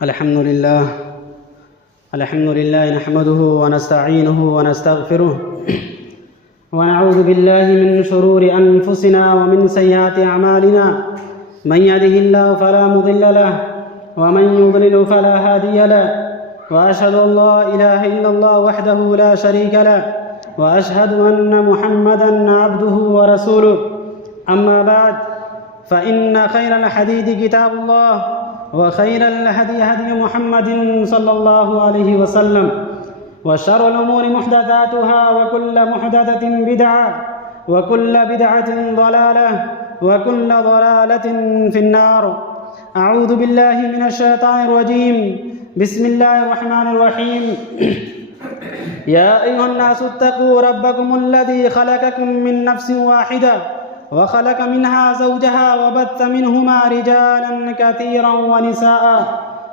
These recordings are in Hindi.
अल्हम्दुलिल्लाह नहमदुहु व नस्तईनुहु व नस्तगफिरुह व नऊज़ु बिल्लाहि मिन शुरूरि अनफुसिना व मिन सय्यिआति अमालिना मन यहदिहिल्लाहु फला मुदिल्ल लहु व मन युद्लिल फला हादिय लहु व अशहदु अन ला इलाहा इल्लल्लाह वहदहु ला शरीका लहु व अशहदु अन्न मुहम्मदन अब्दुहु व रसूलुहु अम्मा बाद फ़इन्न खैरल हदीथि किताबुल्लाह व खैरल हदी हदी मुहम्मदिन सल्लल्लाहु अलैहि वसल्लम व शर्रुल उमूरि मुहदसातुहा व कुल्लु मुहदसतिन बिदअह व कुल्लु बिदअतिन ज़लालह व कुल्लु ज़लालतिन फिन्नार। अऊज़ु बिल्लाहि मिनश शैतानिर रजीम। बिस्मिल्लाहिर रहमानिर रहीम। या अय्युहन्नासु इत्तक़ू रब्बकुमुल्लज़ी खलक़कुम मिन नफ्सिन वाहिदा वखलक मिन्हा ज़ौजहा वबत्थ मिन्हुमा रिजालन कसीरन वनिसाअ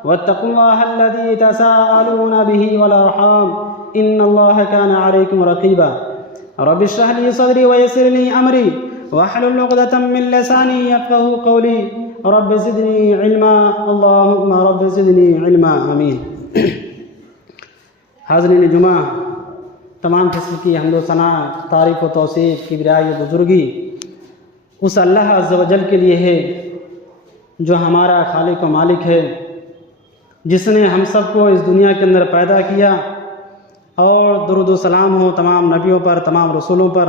वत्तक़ुल्लाह अल्लज़ी तसाअलून बिही वल अर्हाम इन्नल्लाह कान अलैकुम रक़ीबा। रब्बि इश्रह ली सदरी वयस्सिर ली अमरी वहलुल उक़दतम मिन लिसानी यफ़क़हू क़ौली रब्बि ज़िदनी इल्मा अल्लाहुम्मा रब्बि ज़िदनी इल्मा आमीन। हाज़रीन जुमा, तमाम किस्म की हम्दो सना, तारीफ़ व तौसीफ़, किबरियाई व बुज़ुर्गी उस अल्लाह अज़्ज़ व जल के लिए है जो हमारा खालिक व मालिक है, जिसने हम सबको इस दुनिया के अंदर पैदा किया। और दुरूद व सलाम हो तमाम नबियों पर, तमाम रसूलों पर,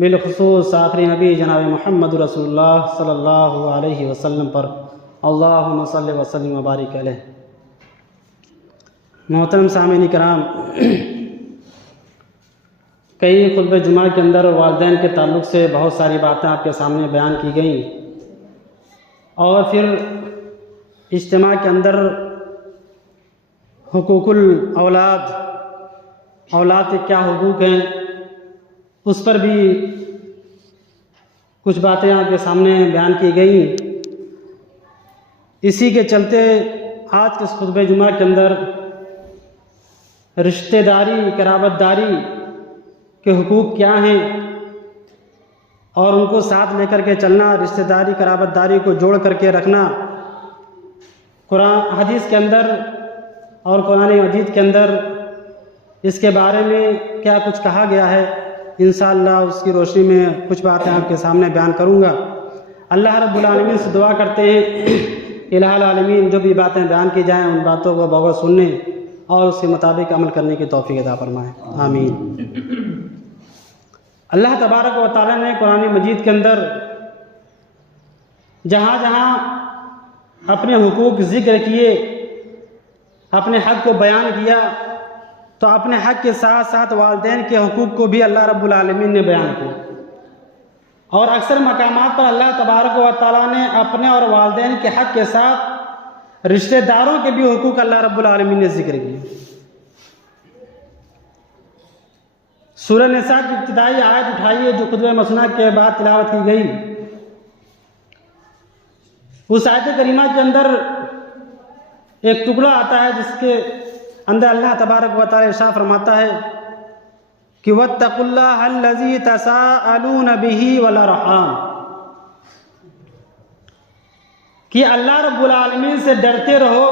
बिलखुसूस आखिरी नबी जनाब मुहम्मद रसूलुल्लाह सल्लल्लाहु अलैहि वसल्लम पर। अल्लाहुम्मा सल्लि व सल्लिम व बारिक अलैह। मोहतरम सामीन कराम, कई खुतबे जुमा के अंदर वालिदैन के ताल्लुक़ से बहुत सारी बातें आपके सामने बयान की गई और फिर इज्तिमा के अंदर हुकूकुल औलाद, औलाद के क्या हुकूक हैं, उस पर भी कुछ बातें आपके सामने बयान की गई। इसी के चलते आज के इस खुतबे जुमा के अंदर रिश्तेदारी, कराबतदारी के हुकूक क्या हैं और उनको साथ लेकर के चलना, रिश्तेदारी कराबतदारी को जोड़ करके रखना, कुरान हदीस के अंदर और कुरान मजीद के अंदर इसके बारे में क्या कुछ कहा गया है, इंशाअल्लाह उसकी रोशनी में कुछ बातें आपके सामने बयान करूँगा। अल्लाह रब्बुल आलमीन से दुआ करते हैं इलाहुल आलमीन जो भी बातें बयान की जाएँ उन बातों को बगौर सुनने और उसके मुताबिक अमल करने की तौफीक अता फरमाए, आमीन। अल्लाह तबारक व तआला ने कुरान मजीद के अंदर जहाँ जहाँ अपने हुकूक ज़िक्र किए, अपने हक़ को बयान किया, तो अपने हक़ के साथ साथ वालिदैन के हुकूक को भी अल्लाह रब्बुल आलमीन ने बयान किया। और अक्सर मकामात पर अल्लाह तबारक व तआला ने अपने और वालिदैन के हक़ के साथ रिश्तेदारों के भी हुकूक अल्लाह रब्बुल आलमीन ने ज़िक्र किए। सूरह निसा की इब्तिदाई आयत उठाइए जो खुतबे मसना के बाद तिलावत की गई। उस आयत करीमा के अंदर एक टुकड़ा आता है जिसके अंदर अल्लाह तबारक व तआला इरशाद फरमाता है कि वत्तकुल्लाह अल्लज़ी तसाअलून बिही वल अर्हाम, कि अल्लाह रब्बुल आलमीन से डरते रहो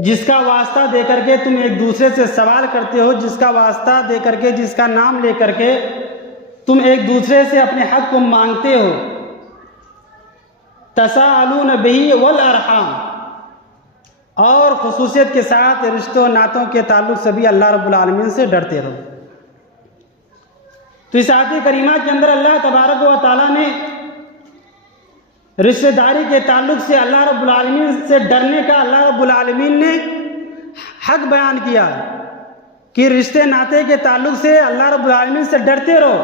जिसका वास्ता दे करके तुम एक दूसरे से सवाल करते हो, जिसका वास्ता दे करके, जिसका नाम ले करके तुम एक दूसरे से अपने हक़ को मांगते हो। तसाअलून बिही वल अर्हाम, और खुसूसियत के साथ रिश्तों नातों के ताल्लुक़ से भी अल्लाह रब्बुल आलमीन से डरते रहो। तो इस आयत करीमा के अंदर अल्लाह तबारक व तआला ने रिश्तेदारी के ताल्लुक़ से अल्लाह रब्बुल आलमीन से डरने का अल्लाह रब्बुल आलमीन ने हक़ बयान किया कि रिश्ते नाते के ताल्लुक़ से अल्लाह रब्बुल आलमीन से डरते रहो।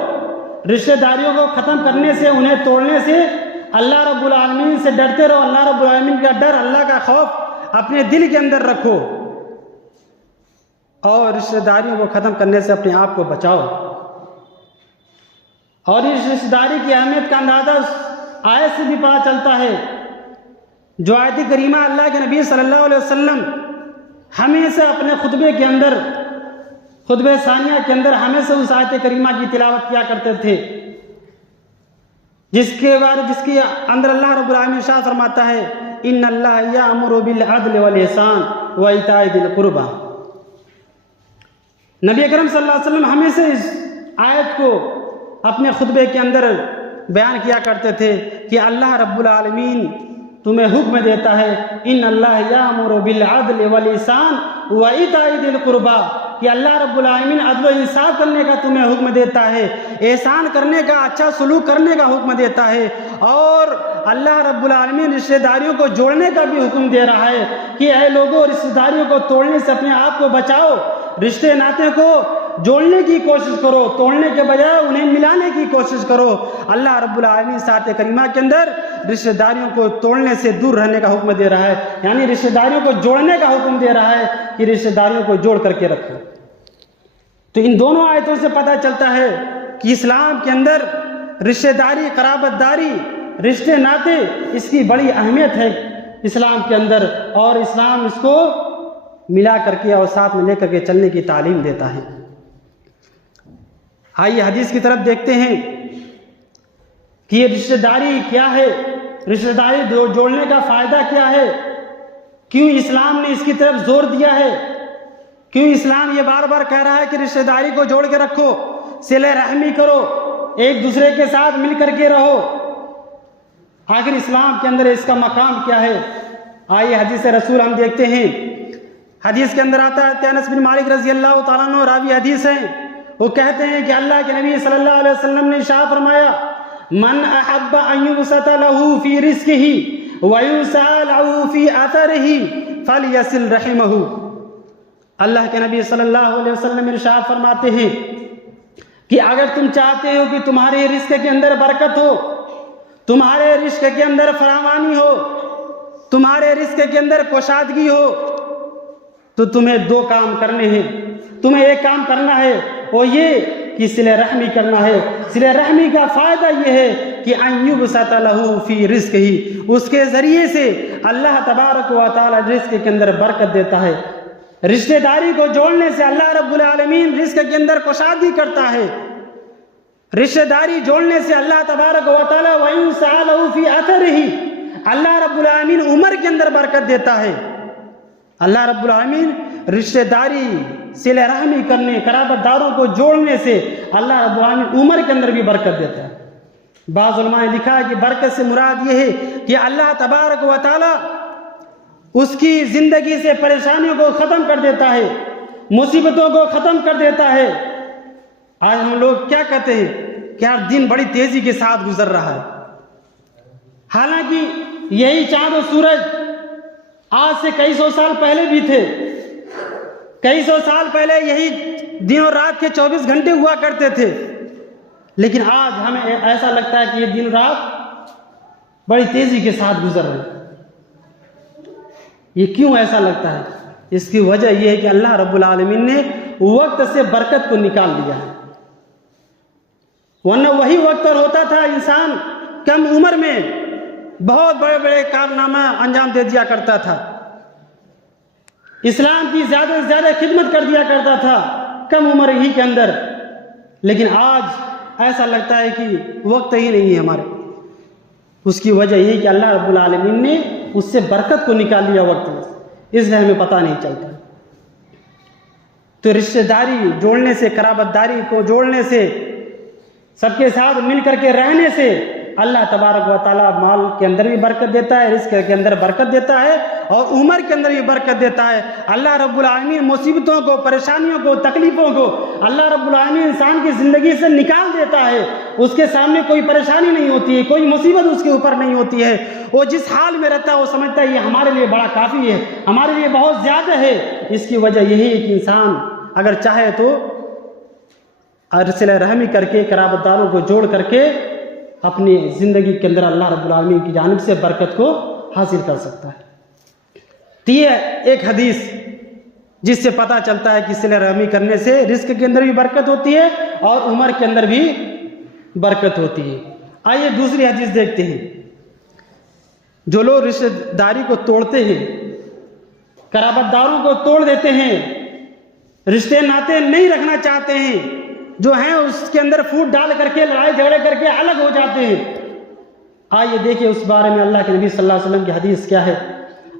रिश्तेदारियों को ख़त्म करने से, उन्हें तोड़ने से अल्लाह रब्बुल आलमीन से डरते रहो। अल्लाह रब्बुल आलमीन का डर, अल्लाह का खौफ अपने दिल के अंदर रखो और रिश्तेदारियों को ख़त्म करने से अपने आप को बचाओ। और इस रिश्तेदारी की अहमियत का अंदाज़ा उस आयत से भी पता चलता है जो आयत करीमा अल्लाह के नबी सल्लल्लाहु अलैहि वसल्लम हमेशा अपने खुतबे के अंदर, खुतबे सानिया के अंदर हमेशा उस आयत करीमा की तिलावत किया करते थे, जिसके अंदर अल्लाह रब्बुल आलमीन इरशाद फरमाता है इन्नल्लाह यामुरु बिल अदल वल इहसान व इताइ दिल कुर्बा। नबी अकरम सल्लल्लाहु अलैहि वसल्लम हमेशा इस आयत को अपने खुतबे के अंदर बयान किया करते थे कि अल्लाह रब्बुल आलमीन तुम्हें हुक्म देता है, इन्नल्लाह यामुरु बिल अदल वल इहसान व इताइ दिल कुर्बा, कि अल्लाह रब्बुल आलमीन अदल व इंसाफ करने का तुम्हें हुक्म देता है, एहसान करने का, अच्छा सलूक करने का हुक्म देता है, और अल्लाह रब्बुल आलमीन रिश्तेदारियों को जोड़ने का भी हुक्म दे रहा है कि ऐ लोगों, रिश्तेदारियों को तोड़ने से अपने आप को बचाओ, रिश्ते नाते को जोड़ने की कोशिश करो, तोड़ने के बजाय उन्हें मिलाने की कोशिश करो। अल्लाह रब्बुल आलमीन सात करीमा के अंदर रिश्तेदारियों को तोड़ने से दूर रहने का हुक्म दे रहा है, यानी रिश्तेदारियों को जोड़ने का हुक्म दे रहा है कि रिश्तेदारियों को जोड़ करके रखो। तो इन दोनों आयतों से पता चलता है कि इस्लाम के अंदर रिश्तेदारी, कराबतदारी, रिश्ते नाते, इसकी बड़ी अहमियत है इस्लाम के अंदर, और इस्लाम इसको मिला करके और साथ में लेकर के चलने की तालीम देता है। आइए हदीस की तरफ देखते हैं कि ये रिश्तेदारी क्या है, रिश्तेदारी जोड़ने का फायदा क्या है, क्यों इस्लाम ने इसकी तरफ जोर दिया है, क्यों इस्लाम ये बार बार कह रहा है कि रिश्तेदारी को जोड़ के रखो, सिले रहमी करो, एक दूसरे के साथ मिल करके रहो। आखिर इस्लाम के अंदर इसका मकाम क्या है? आइए हदीस रसूल हम देखते हैं। हदीस के अंदर आता है, अनस बिन मालिक रजी अल्लाह तआला अन्हु रावी हदीस हैं, वो कहते हैं कि अल्लाह के नबी सल्लल्लाहु अलैहि वसल्लम ने इरशाद फरमाया, मन अहब्बा अन युबसत लहू फी रिज़्क़िही व युसअल लहू फी अथरिही फलयसिल रहिमहू। अल्लाह के नबी सल्लल्लाहु अलैहि वसल्लम इरशाद फरमाते हैं कि अगर तुम चाहते हो कि तुम्हारे रिज़्क़ के अंदर बरकत हो, तुम्हारे रिज़्क़ के अंदर फरावानी हो, तुम्हारे रिज़्क़ के अंदर कुशादगी हो, तो तुम्हें दो काम करने हैं। तुम्हें एक काम करना है, वो ये कि सिले रहमी करना है। सिले रहमी का फायदा ये है कि अय्युबसत लहू फी रिज़्क़िही, उसके जरिए से अल्लाह तबारक व तआला रिज़्क़ के अंदर बरकत देता है। रिश्तेदारी को जोड़ने से अल्लाह रब्बुल आलमीन रिज़्क़ के अंदर कुशादगी करता है। रिश्तेदारी जोड़ने से अल्लाह तबारक व तआला व युसअल लहू फी अथरिही, अल्लाह रब्बुल आलमीन उम्र के अंदर बरकत देता है। अल्लाह रब्बुल आलमीन रिश्तेदारी, सिले रहमी करने, कराबतदारों को जोड़ने से अल्लाह रब्बुल आलमीन उम्र के अंदर भी बरकत देता है। बाज़ उलमा ने लिखा है कि बरकत से मुराद ये है कि अल्लाह तबारक व तआला उसकी जिंदगी से परेशानियों को ख़त्म कर देता है, मुसीबतों को ख़त्म कर देता है। आज हम लोग क्या कहते हैं कि यार दिन बड़ी तेज़ी के साथ गुजर रहा है, हालांकि यही चाँद और सूरज आज से कई सौ साल पहले भी थे। कई सौ साल पहले यही दिन और रात के 24 घंटे हुआ करते थे, लेकिन आज हमें ऐसा लगता है कि ये दिन रात बड़ी तेजी के साथ गुजर रहे हैं। ये क्यों ऐसा लगता है? इसकी वजह यह है कि अल्लाह रब्बुल आलमीन ने वक्त से बरकत को निकाल दिया है, वरना वही वक्त पर होता था इंसान कम उम्र में बहुत बड़े बड़े कारनामा अंजाम दे दिया करता था, इस्लाम की ज्यादा से ज्यादा खिदमत कर दिया करता था कम उम्र ही के अंदर। लेकिन आज ऐसा लगता है कि वक्त ही नहीं है हमारे। उसकी वजह यही कि अल्लाह रब्बुल आलमीन ने उससे बरकत को निकाल लिया वक्त में, इसलिए हमें पता नहीं चलता। तो रिश्तेदारी जोड़ने से, कराबतदारी को जोड़ने से, सबके साथ मिल करके रहने से अल्लाह तबारक व तआला माल के अंदर भी बरकत देता है, रिज़्क़ के अंदर बरकत देता है, और उम्र के अंदर भी बरकत देता है। अल्लाह रब्बुल आलमीन मुसीबतों को, परेशानियों को, तकलीफ़ों को अल्लाह रब्बुल आलमीन इंसान की ज़िंदगी से निकाल देता है। उसके सामने कोई परेशानी नहीं होती है, कोई मुसीबत उसके ऊपर नहीं होती है। वो जिस हाल में रहता है वो समझता है ये हमारे लिए बड़ा काफ़ी है, हमारे लिए बहुत ज़्यादा है। इसकी वजह यही है कि इंसान अगर चाहे तो सिले रहमी करके, कराबतदारों को जोड़ करके अपनी ज़िंदगी के अंदर अल्लाह रब्बुल आलमीन की जानिब से बरकत को हासिल कर सकता है। तो ये एक हदीस जिससे पता चलता है कि सिले रहमी करने से रिज़्क़ के अंदर भी बरकत होती है और उम्र के अंदर भी बरकत होती है। आइए दूसरी हदीस देखते हैं। जो लोग रिश्तेदारी को तोड़ते हैं, कराबतदारों को तोड़ देते हैं, रिश्ते नाते नहीं रखना चाहते हैं, जो हैं उसके अंदर फूट डाल करके, लड़ाई झगड़े करके अलग हो जाते हैं, आइए देखिए उस बारे में अल्लाह के नबी सल्लल्लाहु अलैहि वसल्लम की हदीस क्या है।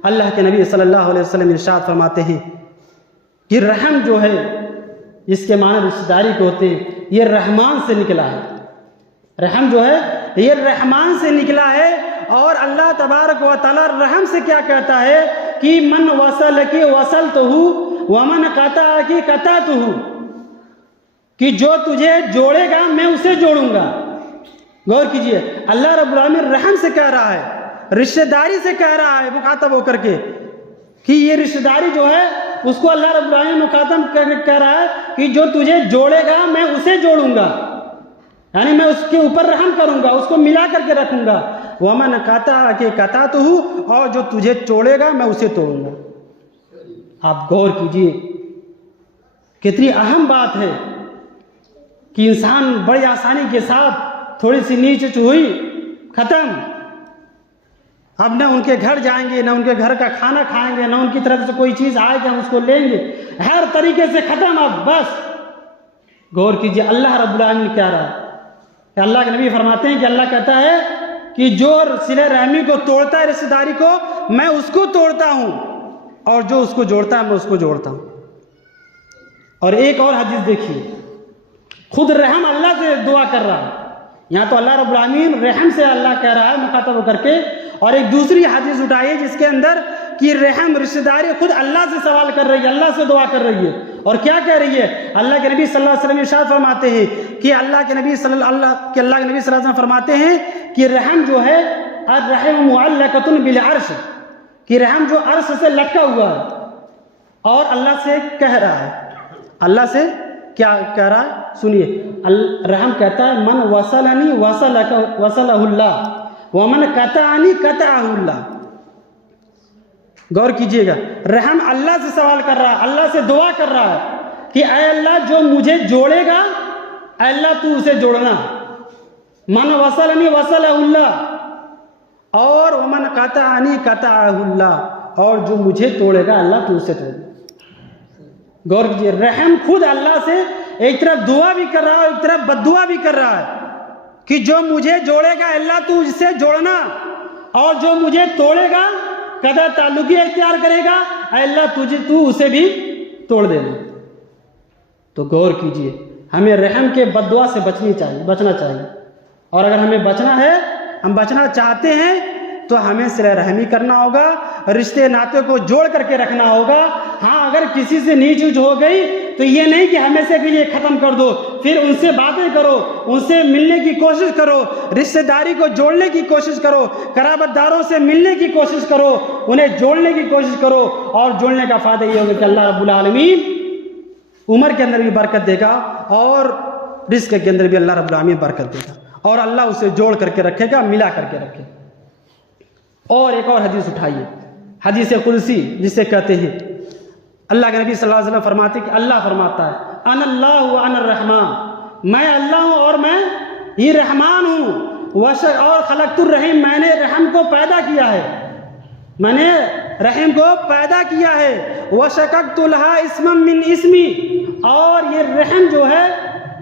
अल्लाह के नबी सल्लल्लाहु अलैहि वसल्लम इरशाद फरमाते हैं कि रहम जो है, इसके माने रिश्तेदारी के होते हैं, ये रहमान से निकला है। रहम जो है ये रहमान से निकला है। और अल्लाह तबारक व तआला रहम से क्या कहता है कि मन वसल की वसल तो हूँ वमन कता की कता तो हूँ, कि जो तुझे जोड़ेगा मैं उसे जोड़ूंगा। गौर कीजिए, अल्लाह रब्बुल आलमीन रहम से कह रहा है, रिश्तेदारी से कह रहा है मुखातब होकर के कि ये रिश्तेदारी जो है उसको अल्लाह रब्बुल आलमीन मुखातब कह रहा है कि जो तुझे जोड़ेगा मैं उसे जोड़ूंगा, यानी मैं उसके ऊपर रहम करूंगा, उसको मिला करके रखूंगा। वमन कता के कता तो हूँ, और जो तुझे तोड़ेगा मैं उसे तोड़ूंगा। आप गौर कीजिए कितनी अहम बात है कि इंसान बड़ी आसानी के साथ थोड़ी सी नीच हुई खत्म, अब ना उनके घर जाएंगे, ना उनके घर का खाना खाएंगे, ना उनकी तरफ से कोई चीज आएगी हम उसको लेंगे, हर तरीके से खत्म। अब बस गौर कीजिए अल्लाह रब्बुल आलमीन क्या रहा है। अल्लाह के नबी फरमाते हैं कि अल्लाह कहता है कि जो सिले रहमी को तोड़ता है, रिश्तेदारी को, मैं उसको तोड़ता हूं, और जो उसको जोड़ता है मैं उसको जोड़ता हूं। और एक और हदीस देखिए, खुद रहम अल्लाह से दुआ कर रहा है। यहाँ तो अल्लाह रब्बुल आलमीन रहम से अल्लाह कह रहा है मुखातब होकर के, और एक दूसरी हदीस उठाइए जिसके अंदर कि रहम रिश्तेदारी खुद अल्लाह से सवाल कर रही है, अल्लाह से दुआ कर रही है। और क्या कह रही है? अल्लाह के नबी सल्लल्लाहु अलैहि वसल्लम इरशाद फरमाते हैं कि अल्लाह के नबी सल्लल्लाहु अलैहि वसल्लम फरमाते हैं कि रहम जो है अर्रहम मुअल्लकतुन बिल अर्श, कि रहम जो अर्श से लटका हुआ है, और अल्लाह से कह रहा है, अल्लाह से क्या कह रहा है सुनिए। रहम कहता है मन वसलनी वसलहुल्लाह वमन कतअनी कतअहुल्लाह। गौर कीजिएगा, रहम अल्लाह से सवाल कर रहा है, अल्लाह से दुआ कर रहा है कि ऐ अल्लाह जो मुझे जोड़ेगा अल्लाह तू उसे जोड़ना। मन वसलनी वसलहुल्लाह, और वमन कतअनी कतअहुल्लाह, और जो मुझे तोड़ेगा अल्लाह तू उसे तोड़ना। गौर कीजिए, रहम खुद अल्लाह से एक तरफ दुआ भी कर रहा है, एक तरफ बद्दुआ भी कर रहा है कि जो मुझे जोड़ेगा अल्लाह तू उससे जोड़ना, और जो मुझे तोड़ेगा कदा ताल्लुकी इख्तियार करेगा अल्लाह तू उसे भी तोड़ देना। तो गौर कीजिए, हमें रहम के बद्दुआ से बचना चाहिए। और अगर हमें बचना है, हम बचना चाहते हैं, तो हमें सिला रहमी करना होगा, रिश्ते नाते को जोड़ करके रखना होगा। हाँ, अगर किसी से नीच ऊंच हो गई तो ये नहीं कि हमेशा के लिए खत्म कर दो, फिर उनसे बातें करो, उनसे मिलने की कोशिश करो, रिश्तेदारी को जोड़ने की कोशिश करो, कराबतदारों से मिलने की कोशिश करो, उन्हें जोड़ने की कोशिश करो। और जोड़ने का फायदा ये होगा कि अल्लाह रब्बुल आलमीन उम्र के अंदर भी बरकत देगा, और रिस्क के अंदर भी अल्लाह रब्बुल आलमीन बरकत देगा, और अल्लाह उसे जोड़ करके रखेगा, मिला करके रखेगा। और एक और हदीस उठाइए, हदीस कुदसी जिसे कहते हैं, अल्लाह के नबी सल्लल्लाहु अलैहि वसल्लम फरमाते कि अल्लाह फरमाता है अनल्लाहु व अनर रहमान, मैं अल्लाह हूँ और मैं ही रहमान हूँ। और खलक़तुर रहीम, मैंने रहम को पैदा किया है, मैंने रहम को पैदा किया है। वशक़क़तु लहा इस्मम मिन इस्मी, और ये रहम जो है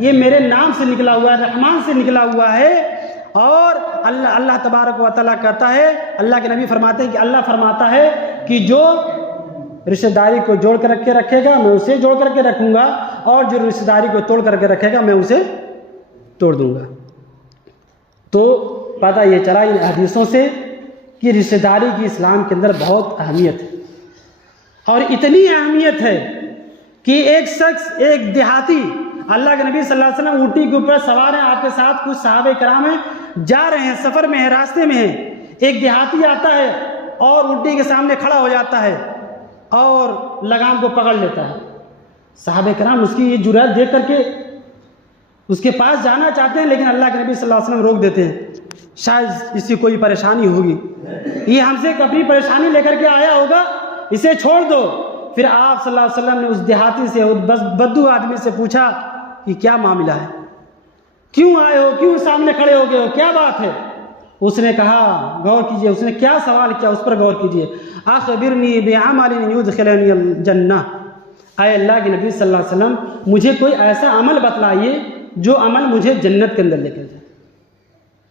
ये मेरे नाम से निकला हुआ है, रहमान से निकला हुआ है। और अल्लाह तबारक व तआला कहता है, अल्लाह के नबी फरमाते हैं कि अल्लाह फरमाता है कि जो रिश्तेदारी को जोड़ कर के रखेगा मैं उसे जोड़ करके रखूंगा, और जो रिश्तेदारी को तोड़ करके रखेगा मैं उसे तोड़ दूंगा। तो पता ये चला इन हदीसों से कि रिश्तेदारी की इस्लाम के अंदर बहुत अहमियत है। और इतनी अहमियत है कि एक शख्स, एक देहाती, अल्लाह के नबी सल्लल्लाहु अलैहि वसल्लम ऊँटी के ऊपर सवार हैं, आपके साथ कुछ सहाबे कराम हैं, जा रहे हैं, सफ़र में है, रास्ते में है। एक देहाती आता है और ऊँटी के सामने खड़ा हो जाता है और लगाम को पकड़ लेता है। सहाबे कराम उसकी ये जुर्रत देख करके उसके पास जाना चाहते हैं, लेकिन अल्लाह के नबी सल्लल्लाहु अलैहि वसल्लम रोक देते हैं, शायद इसकी कोई परेशानी होगी, ये हमसे अपनी परेशानी लेकर के आया होगा, इसे छोड़ दो। फिर आप सल्लल्लाहु अलैहि वसल्लम ने उस देहाती से, उस बद्दू आदमी से पूछा कि क्या मामला है, क्यों आए हो, क्यों सामने खड़े हो गए हो, क्या बात है? उसने कहा, गौर कीजिए, उसने क्या सवाल किया, उस पर गौर कीजिए। अख़बिरनी बिअमलिन युदखिलनी जन्नह, आए अल्लाह के नबी सल्लल्लाहु अलैहि वसल्लम मुझे कोई ऐसा अमल बतलाइए जो अमल मुझे जन्नत के अंदर लेकर जाए।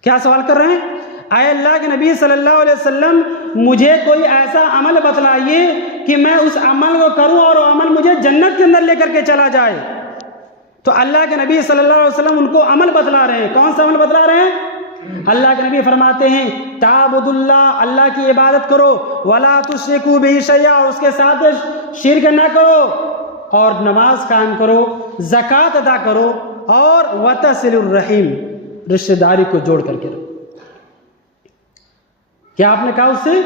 क्या सवाल कर रहे हैं? आए अल्लाह के नबी सल्लल्लाहु अलैहि वसल्लम, मुझे कोई ऐसा अमल बतलाइए कि मैं उस अमल को करूं और वो अमल मुझे जन्नत के अंदर लेकर के चला जाए। तो अल्लाह के नबी सल्लल्लाहु अलैहि वसल्लम उनको अमल बतला रहे हैं। कौन सा अमल बतला रहे हैं? अल्लाह के नबी फरमाते हैं, ताबुदुल्लाह, अल्लाह की इबादत करो, वला तुश्रिकू बिही शैया, उसके साथ शिर्क न करो, और नमाज कायम करो, ज़कात अदा करो, और वतसिलुर रहीम, रिश्तेदारी को जोड़ करके रहो। क्या आपने कहा उससे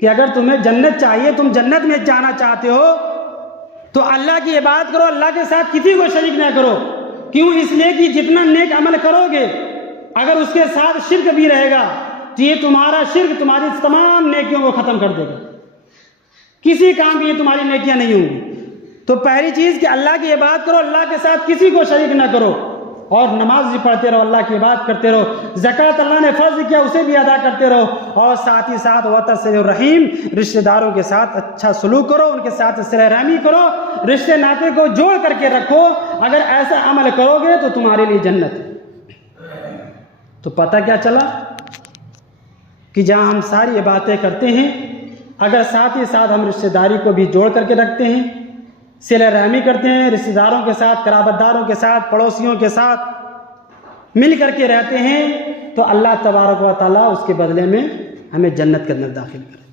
कि अगर तुम्हें जन्नत चाहिए, तुम जन्नत में जाना चाहते हो, तो अल्लाह की इबादत करो, अल्लाह के साथ किसी को शरीक ना करो। क्यों? इसलिए कि जितना नेक अमल करोगे, अगर उसके साथ शिर्क भी रहेगा तो ये तुम्हारा शिर्क तुम्हारी तमाम नेकियों को खत्म कर देगा, किसी काम की ये तुम्हारी नेकियां नहीं होंगी। तो पहली चीज कि अल्लाह की इबादत करो, अल्लाह के साथ किसी को शरीक ना करो, और नमाज भी पढ़ते रहो, अल्लाह की इबादत करते रहो, ज़कात अल्लाह ने फर्ज किया उसे भी अदा करते रहो, और साथ ही साथ वतसिलुर रहीम, रिश्तेदारों के साथ अच्छा सलूक करो, उनके साथ सिला रहमी करो, रिश्ते नाते को जोड़ करके रखो। अगर ऐसा अमल करोगे तो तुम्हारे लिए जन्नत है। तो पता क्या चला कि जहाँ हम सारी ये बातें करते हैं, अगर साथ ही साथ हम रिश्तेदारी को भी जोड़ करके रखते हैं, सिला रहमी करते हैं, रिश्तेदारों के साथ, कराबतदारों के साथ, पड़ोसियों के साथ मिल करके रहते हैं, तो अल्लाह तबारक व तआला उसके बदले में हमें जन्नत के अंदर दाखिल करे।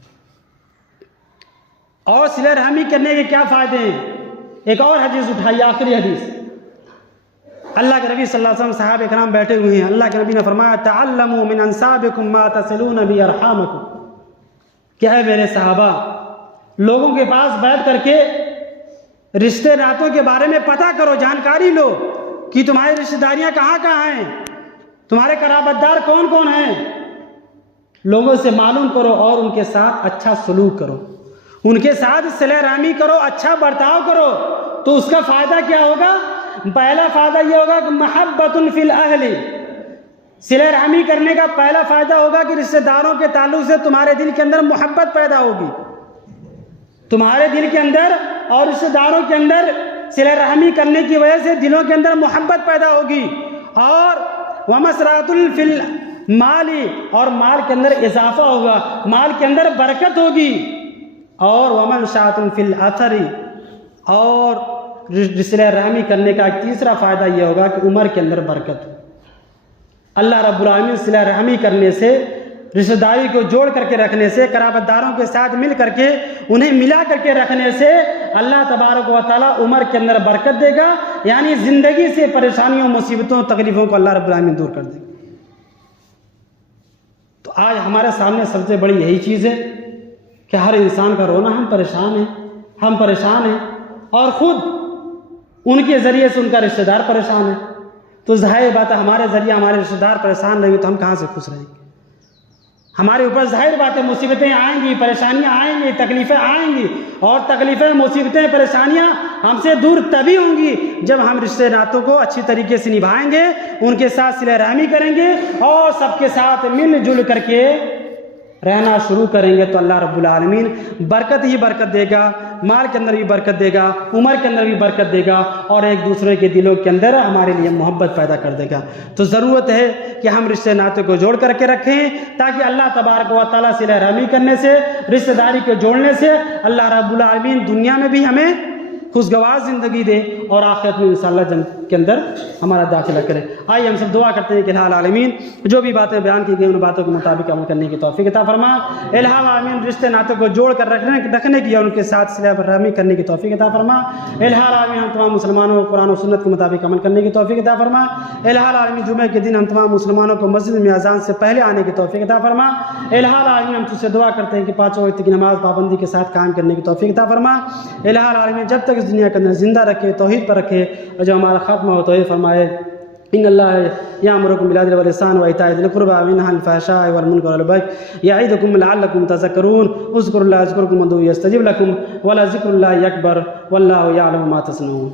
और सिला रहमी करने के क्या फ़ायदे हैं? एक और हदीस उठाइए, आखिरी हदीस। अल्लाह के नबी सल्लल्लाहु अलैहि वसल्लम साहब इकराम बैठे हुए हैं, अल्लाह के नबी ने फरमाया, तअल्लमू मिन अंसाबिकुम मा तसिलून बि अरहामकुम। क्या है मेरे सहाबा, लोगों के पास बैठ करके रिश्ते नातों के बारे में पता करो, जानकारी लो कि तुम्हारी रिश्तेदारियां कहाँ कहाँ हैं, तुम्हारे कराबतदार कौन कौन हैं, लोगों से मालूम करो और उनके साथ अच्छा सलूक करो, उनके साथ सिला रहमी करो, अच्छा बर्ताव करो। तो उसका फ़ायदा क्या होगा? पहला फ़ायदा यह होगा कि महब्बतुन फिल अहली, सिला रहमी करने का पहला फ़ायदा होगा कि रिश्तेदारों के ताल्लुक से तुम्हारे दिल के अंदर मोहब्बत पैदा होगी, तुम्हारे दिल के अंदर और रिश्तेदारों के अंदर सिला रहमी करने की वजह से दिलों के अंदर मोहब्बत पैदा होगी। और वमसरातुल फिल माली, और माल के अंदर इजाफा होगा, माल के अंदर बरकत होगी। और वमन शातुन फिल अथरी, और सिला रहमी करने का तीसरा फ़ायदा यह होगा कि उम्र के अंदर बरकत हो। अल्लाह रब्बुल आलमीन सिला रहमी करने से, रिश्तेदारी को जोड़ करके रखने से, कराबतदारों के साथ मिल करके उन्हें मिला करके रखने से अल्लाह तबारक व तआला उम्र के अंदर बरकत देगा, यानी ज़िंदगी से परेशानियों, मुसीबतों, तकलीफ़ों को अल्लाह रब्बुल आलमीन दूर कर देगा। तो आज हमारे सामने सबसे बड़ी यही चीज़ है कि हर इंसान का रोना, हम परेशान हैं, और ख़ुद उनके ज़रिए से उनका रिश्तेदार परेशान है। तो ज़ाहिर बात है, हमारे ज़रिए हमारे रिश्तेदार परेशान रहेंगे तो हम कहाँ से खुश रहेंगे? हमारे ऊपर ज़ाहिर बात है मुसीबतें आएंगी, परेशानियां आएंगी, तकलीफ़ें आएंगी, और तकलीफ़ें, मुसीबतें, परेशानियां हमसे दूर तभी होंगी जब हम रिश्ते नातों को अच्छी तरीके से निभाएंगे, उनके साथ सिला रहमी करेंगे, और सबके साथ मिलजुल करके रहना शुरू करेंगे। तो अल्लाह रब्बुल आलमीन बरकत ही बरकत देगा, माल के अंदर भी बरकत देगा, उम्र के अंदर भी बरकत देगा, और एक दूसरे के दिलों के अंदर हमारे लिए मोहब्बत पैदा कर देगा। तो ज़रूरत है कि हम रिश्ते नाते को जोड़ करके रखें, ताकि अल्लाह तबारक व तआला सिला रहमी करने से, रिश्तेदारी को जोड़ने से अल्लाह रब्बुल आलमीन दुनिया में भी हमें खुशगवार ज़िंदगी दे, और आखिरत में इंशाअल्लाह जन्नत के अंदर हमारा दाखिला करे। आइए हम सब दुआ करते हैं कि इलाहा आलमीन जो भी बातें बयान की गई उन बातों के मुताबिक अमल करने की तौफीक अता फरमा। इलाहा आलमीन रिश्ते नातों को जोड़ कर रखने की, और उनके साथ सिला रहमी करने की तौफीक अता फरमा। इलाहा आलमीन हम तमाम मुसलमानों को कुरान और सुन्नत के मुताबिक अमल करने की तौफीक अता फरमा। इलाहा आलमीन जुमे के दिन हम तमाम मुसलमानों को मस्जिद में अज़ान से पहले आने की तौफीक अता फरमा। इलाहा आलमीन हम तुझसे दुआ करते हैं कि 5 वक्त की नमाज पाबंदी के साथ कायम करने की तौफीक अता फरमा। इलाहा आलमीन जब तक इस दुनिया के अंदर जिंदा रखे, तौहीद पर रखे, और जब हमारा ख़त्म हो तौहीद फरमाए। इन्नल्लाह यअमुरुकुम बिल अदलि वल इहसान व इताइ ज़िल क़ुरबा व यनहा अनिल फ़हशाइ वल मुनकरि वल बग़य यअइदुकुम लअल्लकुम तज़क्करून उज़्कुरुल्लाह यज़्कुरुकुम वदूहु यस्तजिब लकुम व लज़िक्रुल्लाहि अकबर वल्लाहु यअलमु मा तस्नऊन।